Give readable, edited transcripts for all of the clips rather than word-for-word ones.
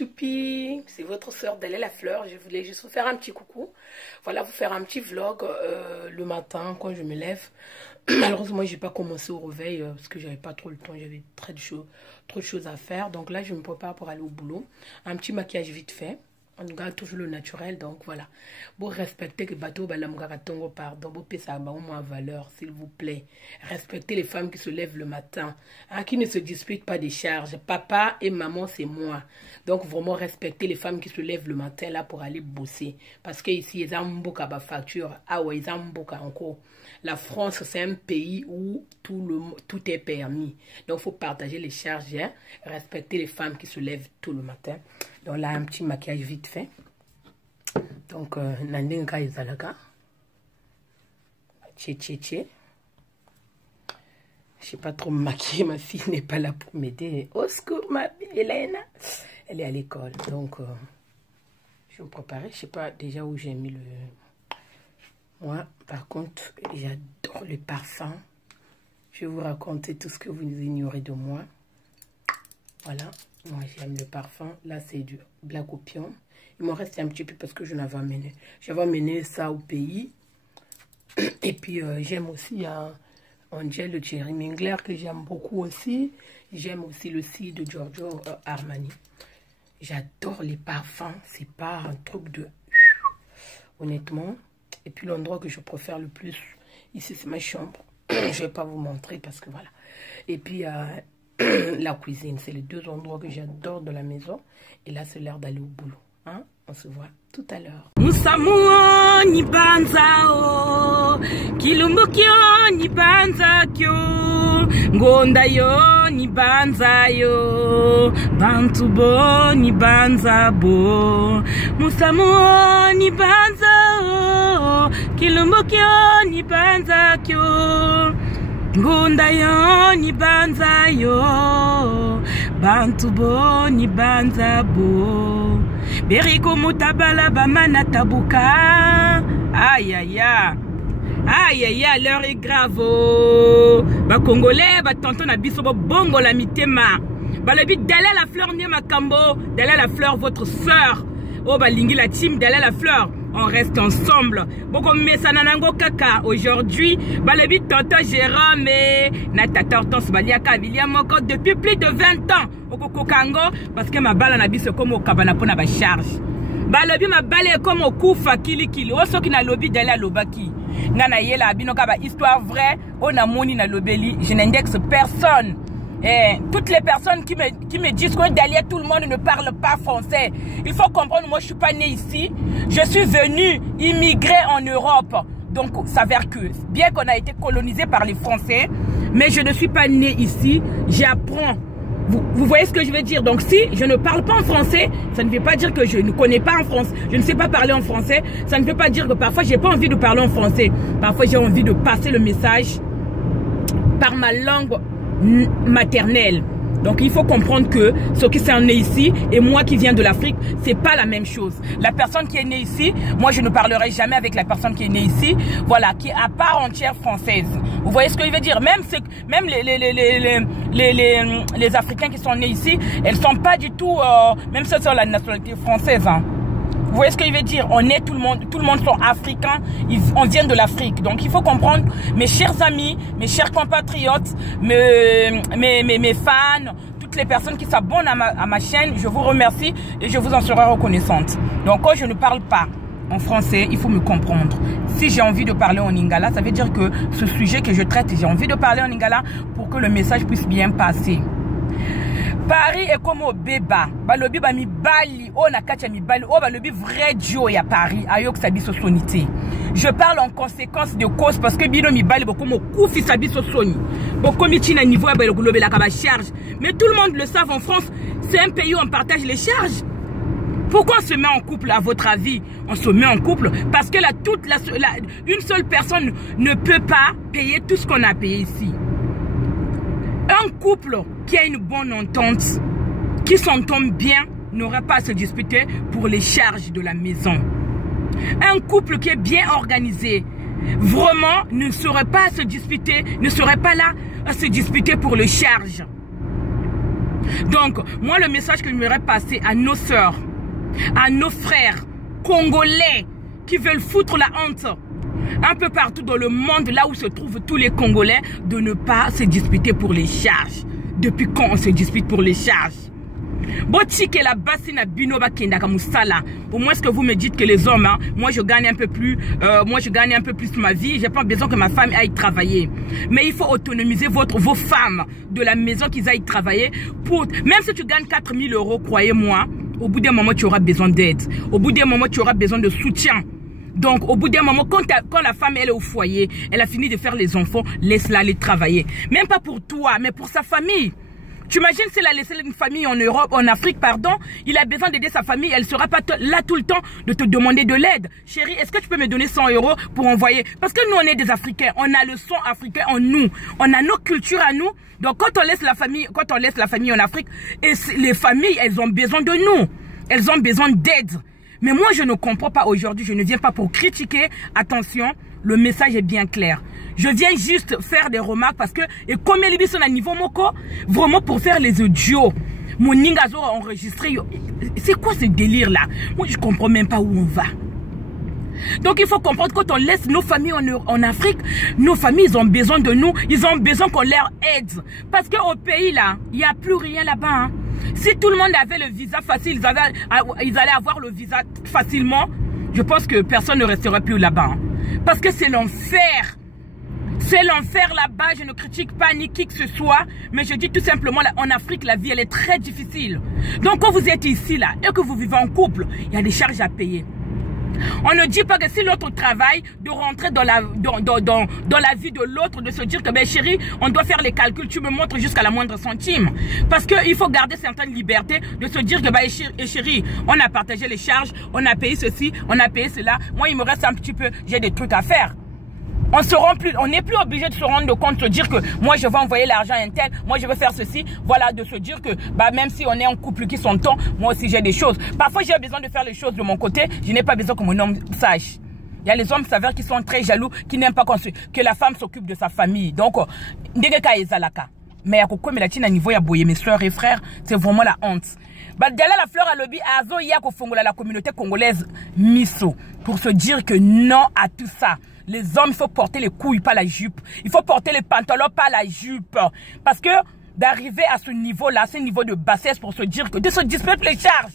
choupi, c'est votre soeur Dalia la Fleur. Je voulais juste vous faire un petit coucou. Voilà, vous faire un petit vlog le matin quand je me lève. Malheureusement, j'ai pas commencé au réveil parce que j'avais pas trop le temps. J'avais trop de choses à faire. Donc là, je me prépare pour aller au boulot. Un petit maquillage vite fait. On garde toujours le naturel, donc voilà. Pour respecter que bateau balamugaratongo pardon, pour payer ça moins valeur, s'il vous plaît. Respectez les femmes qui se lèvent le matin, hein, qui ne se disputent pas des charges. Papa et maman, c'est moi. Donc vraiment respectez les femmes qui se lèvent le matin là pour aller bosser. Parce que ici, ils ont beaucoup de factures. Ah ouais, ils ont beaucoup encore. La France, c'est un pays où tout est permis. Donc, il faut partager les charges, hein, respecter les femmes qui se lèvent tout le matin. Donc là, un petit maquillage vite fait. Donc, Nandenga Izalaga. Tché. Je sais pas trop me maquiller, ma fille n'est pas là pour m'aider. Au secours, ma fille, Hélène. Elle est à l'école. Donc, je vais me préparer. Je sais pas déjà où j'ai mis le... Moi, par contre, j'adore le parfum. Je vais vous raconter tout ce que vous ignorez de moi. Voilà, moi j'aime le parfum. Là, c'est du Black Opium. Il m'en reste un petit peu parce que je l'avais amené. J'avais amené ça au pays. Et puis, j'aime aussi un gel de Thierry Mingler que j'aime beaucoup aussi. J'aime aussi le cire de Giorgio Armani. J'adore les parfums. C'est pas un truc de... Honnêtement... Et puis l'endroit que je préfère le plus, ici c'est ma chambre. Je ne vais pas vous montrer parce que voilà. Et puis la cuisine, c'est les deux endroits que j'adore de la maison. Et là c'est l'heure d'aller au boulot. Hein? On se voit tout à l'heure. Musamuo ni banzao, kilumbukyo ni banzakyo, ngonda yo ni banzayo, bantubo ni banzabo, musamuo ni banzao, kilumbukyo ni banzakyo, ngonda yo ni banzayo, bantubo ni banzabo. Beriko mutabala bamana tabuka. Aïe aïe aïe. Aïe aïe aïe, l'heure est grave. Ba Congolais, ba tonton na biso bo bongo la mitema. Ba le bit Dalia la Fleur ni makambo. Dalia la Fleur, votre sœur. Oh ba lingi la team Dalia la Fleur. On reste ensemble. Boko mesananango kaka. Aujourd'hui, ba le bit tonton Jérôme et Natata Hortense Baliaka William encore depuis plus de 20 ans. Oko kango parce que ma balle na biso comme au kabana pona ba charge. Ba lobi ma balle comme au kufa kili. O soki na lobi Dalia lobaki. Ngana yela bino ka ba histoire vraie, on a moni na lobeli, je n'indexe personne. Et toutes les personnes qui me disent que Dalia, tout le monde ne parle pas français. Il faut comprendre, moi je suis pas née ici. Je suis venue immigrer en Europe. Donc ça veut dire que bien qu'on a été colonisé par les Français, mais je ne suis pas née ici. J'apprends. Vous voyez ce que je veux dire? Donc si je ne parle pas en français, ça ne veut pas dire que je ne connais pas en français. Je ne sais pas parler en français. Ça ne veut pas dire que parfois j'ai pas envie de parler en français. Parfois j'ai envie de passer le message par ma langue maternelle. Donc il faut comprendre que ceux qui sont nés ici et moi qui viens de l'Afrique, c'est pas la même chose. La personne qui est née ici, moi je ne parlerai jamais avec la personne qui est née ici, voilà, qui est à part entière française. Vous voyez ce que je veux dire? Même les Africains qui sont nés ici, elles sont pas du tout, même si elles sont la nationalité française. Hein. Vous voyez ce que je veux dire? On est tout le monde sont africains, on vient de l'Afrique. Donc il faut comprendre, mes chers amis, mes chers compatriotes, mes fans, toutes les personnes qui s'abonnent à ma chaîne, je vous remercie et je vous en serai reconnaissante. Donc quand je ne parle pas en français, il faut me comprendre. Si j'ai envie de parler en lingala, ça veut dire que ce sujet que je traite, j'ai envie de parler en lingala pour que le message puisse bien passer. Paris est comme au Béba. Balobi ba mi bali. Oh na kacha mi bali. Oh balobi vrai Dio ya Paris. Ayok sabi so sonité. Je parle en conséquence de cause parce que bino mi bali beaucoup mo koufi sabi so soni. Beaucoup mi tina niveau ba lobe la kaba charge. Mais tout le monde le savent en France, c'est un pays où on partage les charges. Pourquoi on se met en couple à votre avis? On se met en couple parce que une seule personne ne peut pas payer tout ce qu'on a payé ici. Un couple qui a une bonne entente, qui s'entend bien, n'aura pas à se disputer pour les charges de la maison. Un couple qui est bien organisé, vraiment, ne serait pas à se disputer, ne serait pas là à se disputer pour les charges. Donc, moi, le message que je voudrais passer à nos sœurs, à nos frères congolais qui veulent foutre la honte un peu partout dans le monde, là où se trouvent tous les Congolais, de ne pas se disputer pour les charges. Depuis quand on se dispute pour les charges? La bassine binoba kendaka musala. Au moins ce que vous me dites que les hommes, hein, moi je gagne un peu plus, ma vie. J'ai pas besoin que ma femme aille travailler. Mais il faut autonomiser vos femmes de la maison qu'ils aillent travailler. Même si tu gagnes 4 000 euros, croyez-moi, au bout d'un moment tu auras besoin d'aide. Au bout d'un moment tu auras besoin de soutien. Donc, au bout d'un moment, quand la femme elle est au foyer, elle a fini de faire les enfants, laisse-la aller travailler. Même pas pour toi, mais pour sa famille. Tu imagines s'il a laissé une famille en Europe, en Afrique, pardon, il a besoin d'aider sa famille, elle ne sera pas là tout le temps de te demander de l'aide. Chérie, est-ce que tu peux me donner 100 euros pour envoyer? Parce que nous, on est des Africains, on a le sang africain en nous, on a nos cultures à nous. Donc, quand on laisse la famille en Afrique, et les familles, elles ont besoin de nous, elles ont besoin d'aide. Mais moi, je ne comprends pas aujourd'hui, je ne viens pas pour critiquer. Attention, le message est bien clair. Je viens juste faire des remarques parce que, et comme les sont à niveau moko, vraiment pour faire les audios, mon ningazo a enregistré. C'est quoi ce délire-là? Moi, je ne comprends même pas où on va. Donc, il faut comprendre quand on laisse nos familles en Afrique, nos familles, ils ont besoin de nous, ils ont besoin qu'on leur aide. Parce qu'au pays, là, il n'y a plus rien là-bas, hein. Si tout le monde avait le visa facile, ils allaient avoir le visa facilement, je pense que personne ne resterait plus là-bas. Hein. Parce que c'est l'enfer. C'est l'enfer là-bas, je ne critique pas ni qui que ce soit, mais je dis tout simplement, là, en Afrique, la vie, elle est très difficile. Donc quand vous êtes ici, là, et que vous vivez en couple, il y a des charges à payer. On ne dit pas que si l'autre travaille, de rentrer dans la vie de l'autre, de se dire que, ben chérie, on doit faire les calculs, tu me montres jusqu'à la moindre centime. Parce qu'il faut garder certaines libertés, de se dire que, ben chérie, on a partagé les charges, on a payé ceci, on a payé cela. Moi, il me reste un petit peu, j'ai des trucs à faire. On n'est plus obligé de se rendre compte, de se dire que moi je vais envoyer l'argent à un tel, moi je vais faire ceci, voilà, de se dire que bah, même si on est en couple qui s'entend, moi aussi j'ai des choses. Parfois j'ai besoin de faire les choses de mon côté, je n'ai pas besoin que mon homme sache. Il y a les hommes s'avèrent qui sont très jaloux, qui n'aiment pas que la femme s'occupe de sa famille. Donc, mais à niveau ya boye mes soeurs et frères, c'est vraiment la honte. Badala la fleur à lobby azo ya ko fongola la communauté congolaise miso pour se dire que non à tout ça. Les hommes, il faut porter les couilles, pas la jupe. Il faut porter les pantalons, pas la jupe. Parce que d'arriver à ce niveau-là, ce niveau de bassesse pour se dire que de se disputer les charges.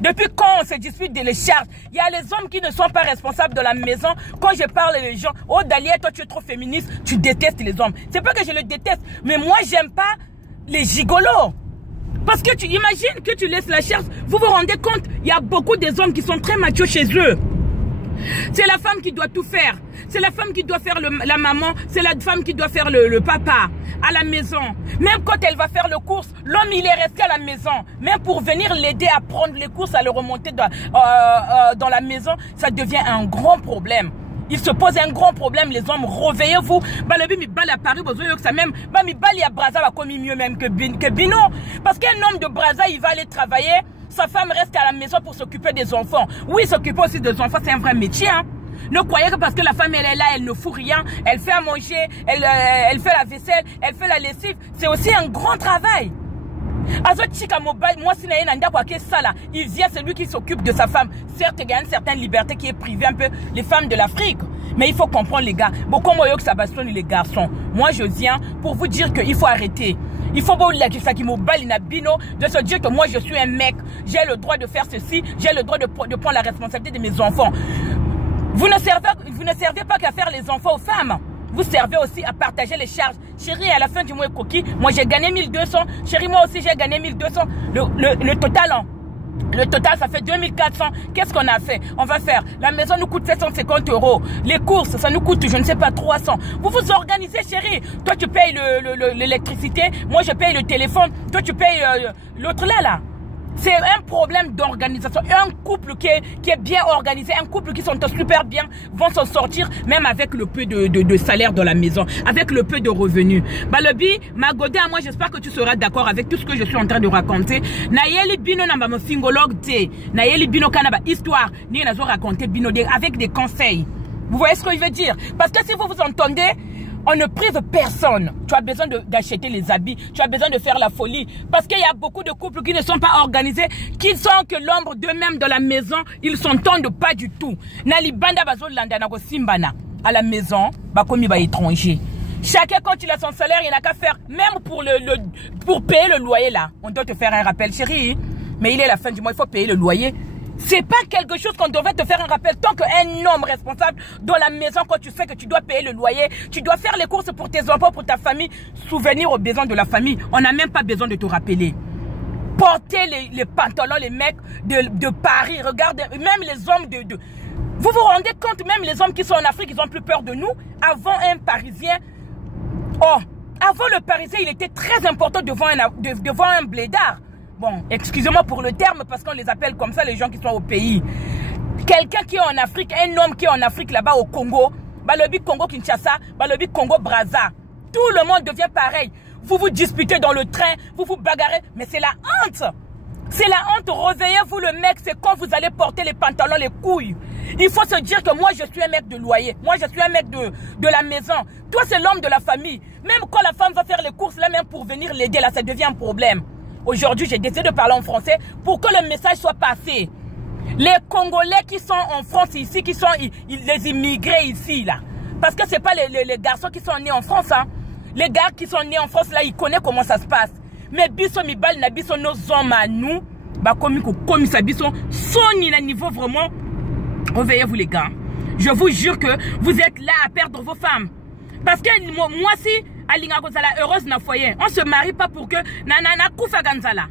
Depuis quand on se dispute les charges? Il y a les hommes qui ne sont pas responsables de la maison. Quand je parle les gens, oh Dalia, toi tu es trop féministe, tu détestes les hommes. C'est pas que je le déteste, mais moi j'aime pas les gigolos. Parce que tu imagines que tu laisses la charge, vous vous rendez compte, il y a beaucoup des hommes qui sont très machos chez eux. C'est la femme qui doit tout faire. C'est la femme qui doit faire la maman. C'est la femme qui doit faire le papa à la maison. Même quand elle va faire le course, l'homme il est resté à la maison. Même pour venir l'aider à prendre les courses, à le remonter dans la maison, ça devient un grand problème. Il se pose un grand problème, les hommes, réveillez-vous. Balobi mi bal à Paris, vous que ça même. Mi bal à Brazza va commis mieux même que Bino. Parce qu'un homme de Brazza, il va aller travailler. Sa femme reste à la maison pour s'occuper des enfants. Oui, s'occuper aussi des enfants, c'est un vrai métier. Hein. Ne croyez que parce que la femme elle est là, elle ne fout rien. Elle fait à manger, elle fait la vaisselle, elle fait la lessive. C'est aussi un grand travail. Moi, si il vient, c'est lui qui s'occupe de sa femme. Certes, il y a une certaine liberté qui est privée un peu les femmes de l'Afrique. Mais il faut comprendre les gars. Beaucoup de ça bastonne les garçons. Moi, je viens pour vous dire qu'il faut arrêter. Il faut pas de se dire que moi, je suis un mec. J'ai le droit de faire ceci. J'ai le droit de prendre la responsabilité de mes enfants. Vous ne servez pas qu'à faire les enfants aux femmes. Vous servez aussi à partager les charges. Chérie, à la fin du mois coquille, moi j'ai gagné 1200. Chérie, moi aussi j'ai gagné 1200. Le total, hein. Le total, ça fait 2400. Qu'est-ce qu'on a fait? On va faire. La maison nous coûte 750 €. Les courses, ça nous coûte, je ne sais pas, 300. Vous vous organisez, chérie. Toi, tu payes l'électricité. Moi, je paye le téléphone. Toi, tu payes l'autre là. C'est un problème d'organisation. Un couple qui est bien organisé, un couple qui sont super bien, vont s'en sortir même avec le peu de salaire dans la maison, avec le peu de revenus. Balobi, Magodé, moi j'espère que tu seras d'accord avec tout ce que je suis en train de raconter. Nayeli bino namba me fingolog te, nayeli bino kanaba histoire, ni nazo raconter bino avec des conseils. Vous voyez ce que je veux dire? Parce que si vous vous entendez, On ne prive personne. Tu as besoin d'acheter les habits. Tu as besoin de faire la folie. Parce qu'il y a beaucoup de couples qui ne sont pas organisés, qui sont que l'ombre d'eux-mêmes dans la maison. Ils s'entendent pas du tout. Nalibanda bazo landa nako simbana. À la maison, comme il va étranger. Chacun, quand il a son salaire, il n'a qu'à faire. Même pour payer le loyer là. On doit te faire un rappel, chérie. Mais il est la fin du mois, il faut payer le loyer. C'est pas quelque chose qu'on devrait te faire un rappel. Tant qu'un homme responsable dans la maison, quand tu sais que tu dois payer le loyer, tu dois faire les courses pour tes enfants, pour ta famille, souvenir aux besoins de la famille. On n'a même pas besoin de te rappeler. Portez les pantalons, les mecs de Paris. Regardez, même les hommes Vous vous rendez compte, même les hommes qui sont en Afrique, ils ont plus peur de nous. Avant un Parisien, avant le Parisien, il était très important devant un blédard. Bon, excusez-moi pour le terme parce qu'on les appelle comme ça les gens qui sont au pays. Quelqu'un qui est en Afrique, un homme qui est en Afrique là-bas au Congo, Balobi Congo Kinshasa, Balobi Congo Brazza. Tout le monde devient pareil. Vous vous disputez dans le train, vous vous bagarrez, mais c'est la honte. C'est la honte. Réveillez-vous le mec, c'est quand vous allez porter les pantalons, les couilles. Il faut se dire que moi je suis un mec de loyer, moi je suis un mec de la maison. Toi c'est l'homme de la famille. Même quand la femme va faire les courses là, même pour venir l'aider là, ça devient un problème. Aujourd'hui, j'ai décidé de parler en français pour que le message soit passé. Les Congolais qui sont en France ici, qui sont les immigrés ici, là. Parce que ce n'est pas les garçons qui sont nés en France. Hein. Les gars qui sont nés en France, là, ils connaissent comment ça se passe. Mais biso mibal na biso nos hommes à nous, bah comme ça biso, soni na niveau vraiment. Réveillez-vous les gars. Je vous jure que vous êtes là à perdre vos femmes. Parce que moi si Alinga Gonzala heureuse na foyer. On se marie pas pour que nanana koufa ganzala.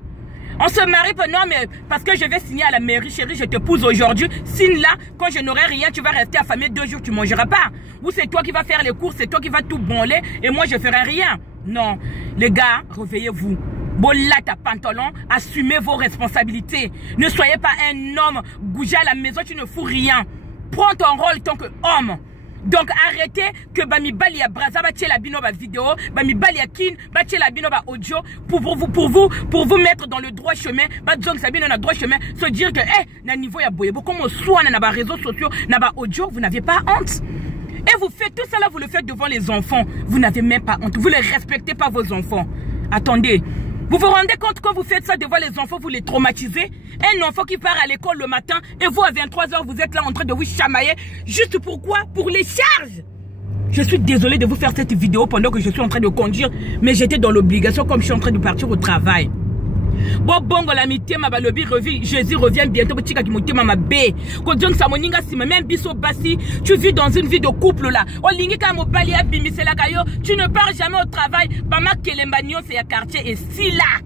On se marie pas non mais parce que je vais signer à la mairie, chérie, je t'épouse aujourd'hui. Signe là, quand je n'aurai rien, tu vas rester affamé 2 jours, tu mangeras pas. Ou c'est toi qui vas faire les courses, c'est toi qui vas tout branler et moi je ferai rien. Non, les gars, réveillez-vous. Bolla ta pantalon, assumez vos responsabilités. Ne soyez pas un homme goujé à la maison, tu ne fous rien. Prends ton rôle tant qu'homme. Donc arrêtez que Bami Bali a Braza ba la bino ba vidéo, Bami Bali a Kin, ba la bino ba audio pour vous mettre dans le droit chemin, ba donc ça bien dans le droit chemin, se dire que na niveau ya boyebo comme on soit na ba réseaux sociaux, na ba audio, vous n'avez pas honte. Et vous faites tout ça là, vous le faites devant les enfants, vous n'avez même pas honte, vous ne respectez pas vos enfants. Attendez. Vous vous rendez compte quand vous faites ça devant les enfants, vous les traumatisez? Un enfant qui part à l'école le matin et vous à 23 h, vous êtes là en train de vous chamailler. Juste pourquoi? Pour les charges. Je suis désolée de vous faire cette vidéo pendant que je suis en train de conduire, mais j'étais dans l'obligation comme je suis en train de partir au travail. Bon bongo la mité ma balobi revient, Jésus revient bientôt petit qui monte ma bé. Ko donc ça moninga si même biso basi, tu vis dans une vie de couple là. O lingi ka mobali ya bimise la kayo, tu ne pars jamais au travail. Bama kelemba nyo c'est ya quartier et si là.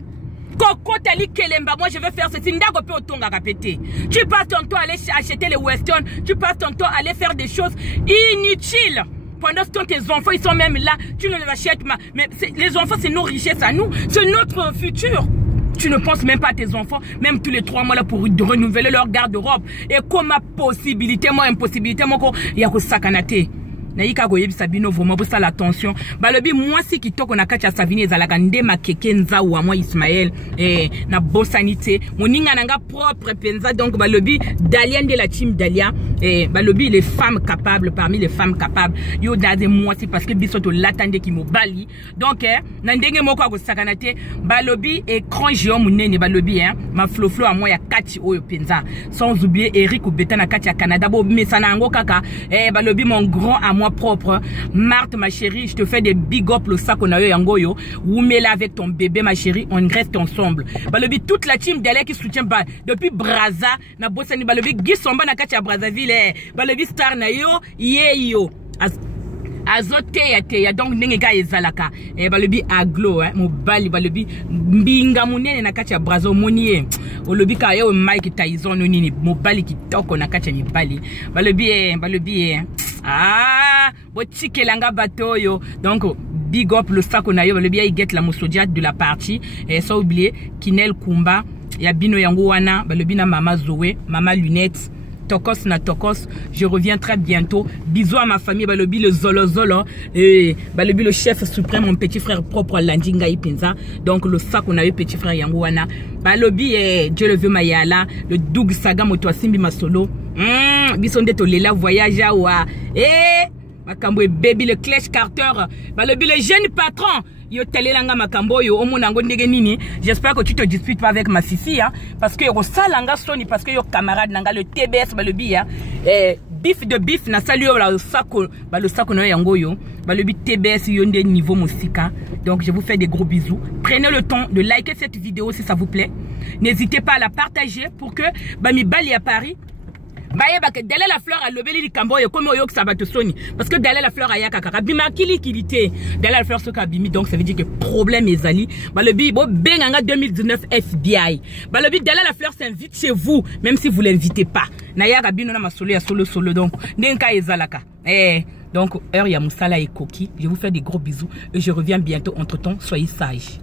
Koko tali kelemba, moi je vais faire ceci ndago pe otonga kapete. Tu passes ton temps aller acheter les western, tu passes ton temps aller faire des choses inutiles. Pendant ce temps, tes enfants, ils sont même là, tu ne les achètes pas. Mais les enfants, c'est nos richesses à nous, c'est notre futur. Tu ne penses même pas à tes enfants, même tous les 3 mois là pour renouveler leur garde-robe. Et comme ma possibilité, moi impossibilité, moi il y a que sakanate. Naïka goyebi sabino vraiment pour ça l'attention. Balobi moi si kitoko na kacha savini ezalaka ndema keke nza ou moi Ismaël na bosanité. Moninga nanga propre penza donc balobi Dalia de la team Dalia balobi les femmes capables parmi les femmes capables. Yo dade moi si parce que bisoto latande ki mo bali. Donc na ndenge moko ko sakanate balobi écran géant munene balobi ma floflo à moi ya kati oyo penza. Sans oublier Eric ou Beta na kati ya Canada bo mesana ngo kaka balobi mon grand amour moi propre. Marthe ma chérie, je te fais des big up le sac on a eu yangoyo. Ou mets là avec ton bébé ma chérie, on reste ensemble. Balobi toute la team d'aller qui soutient pas depuis Braza na bossani balobi gisomba na kati ya Brazzaville. Balobi star na yo yo. Azote ya donc ndenge ga ezalaka balobi aglo mobali balobi mbinga munene na kati ya Brazo monier olobi ka yo Mike Tyson nini mobali kitoko na kati ya mibali balobi botikelanga bato yo donc big up le sac on a yo balobi ya get la mosodia de la partie et sans oublier Kinel Kumba ya bino yango wana balobi na mama Zoé mama Lunette Tokos na Tokos, je reviens très bientôt. Bisous à ma famille, balobi le Zolo Zolo, balobi le chef suprême, mon petit frère propre Landinga Ipenza. Donc le sac on a eu petit frère Yangouana. Balobi Dieu le veut Mayala, le Doug Saga Motoasimbi Masolo. Bisonde to lela voyage wa. makambo baby le Clash Carter balobi le jeune patron yo telelanga makambo yo omonango ndenge nini. J'espère que tu te disputes pas avec ma sisi hein, parce que yo salanga soni parce que yo camarade nanga le TBS balobi hein, bif de bif na sali yo le sako no yango yo balobi TBS yo ndé niveau musika. Donc je vous fais des gros bisous. Prenez le temps de liker cette vidéo si ça vous plaît. N'hésitez pas à la partager pour que bami bali à Paris Dalé la fleur a levé les camboyes comme au yok sabato soni parce que Dalé la fleur a yakaka bima kilité Dalé la fleur ce kabimi donc ça veut dire que problème est ali balobi bo benganga 2019 FBI balobi Dalé la fleur s'invite chez vous même si vous l'invitez pas na yaka bino na masolo ya solo donc ndenka ezalaka donc heure ya musala et coquille. Je vous fais des gros bisous et je reviens bientôt. Entre temps soyez sages.